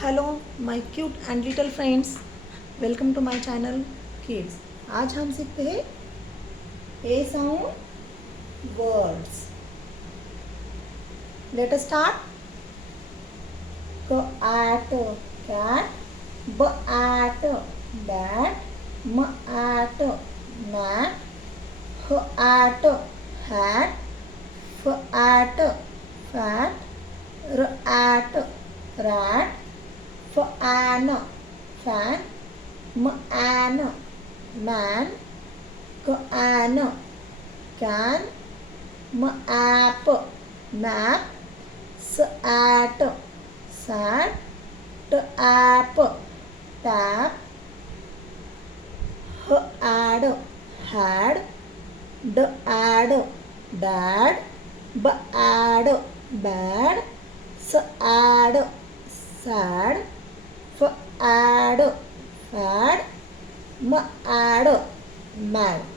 Hello my cute and little friends, welcome to my channel kids. आज हम सीखते हैं A sound words. Let us start. क at cat, b at bat, m at mat, h at hat, f at fat, r at rat, f an fan, m an man, k an can, m ap map, s at sat, t ap tap, h ad had, d ad dad, b ad bad, s ad sad, f ad fad, m ad mad.